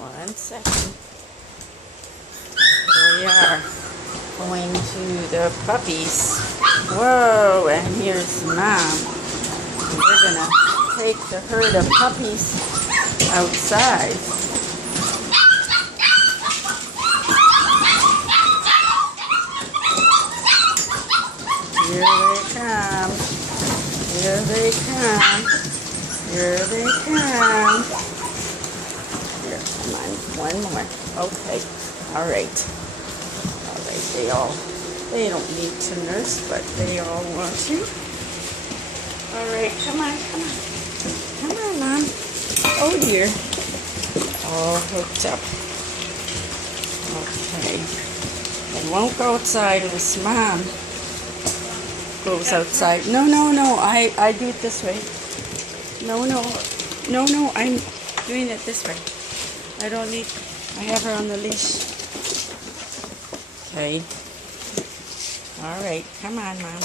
1 second. Here we are going to the puppies. Whoa, and here's Mom. We're gonna take the herd of puppies outside. Here they come. Here they come. Here they come. Here, come on, one more. Okay, all right. All right, they don't need to nurse, but they all want to. All right, come on, come on. Come on, Mom. Oh, dear. All hooked up. Okay. They won't go outside unless Mom goes outside. No, I do it this way. No, I'm doing it this way. I have her on the leash. Okay. All right, come on, Mom.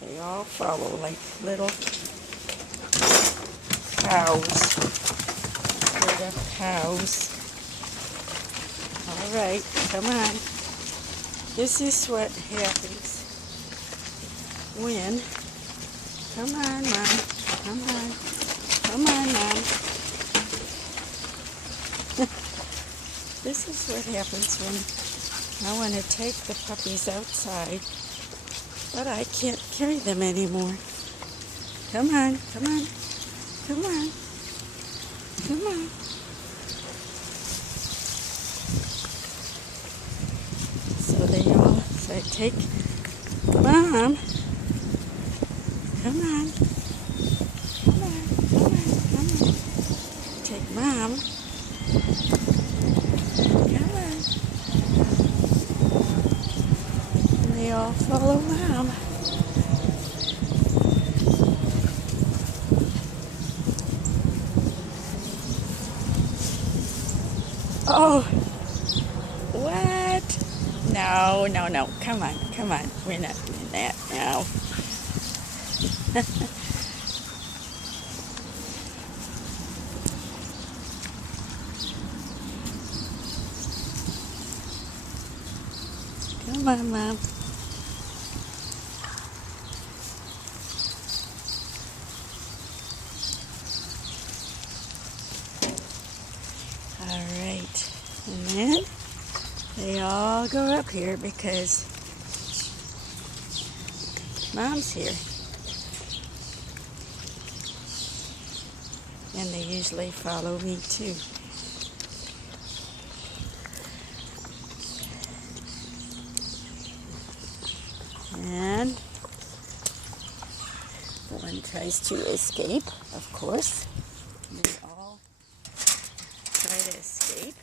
They all follow like little cows. Little cows. All right, come on. This is what happens when, come on, Mom, come on, Mom. This is what happens when I want to take the puppies outside, but I can't carry them anymore. Come on, come on, come on, come on. So they all say, take Mom. Come on. Come on. Come on. Come on. Take Mom. Come on. And they all follow Mom. Oh. What? No. Come on. We're not doing that now. Come on, Mom. All right. And then they all go up here because Mom's here. And they usually follow me too. And one tries to escape, of course. They all try to escape.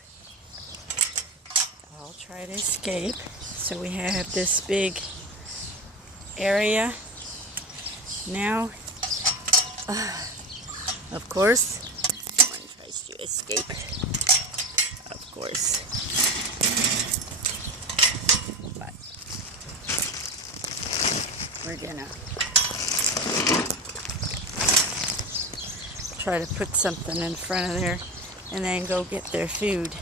All try to escape. So we have this big area now. Of course, one tries to escape. Of course. But we're gonna try to put something in front of there and then go get their food.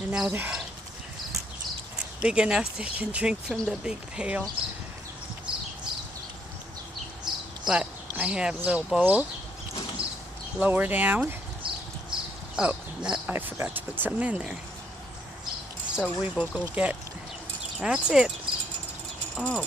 And now they're big enough they can drink from the big pail. But I have a little bowl lower down. Oh, I forgot to put something in there. So we will go get, that's it. Oh.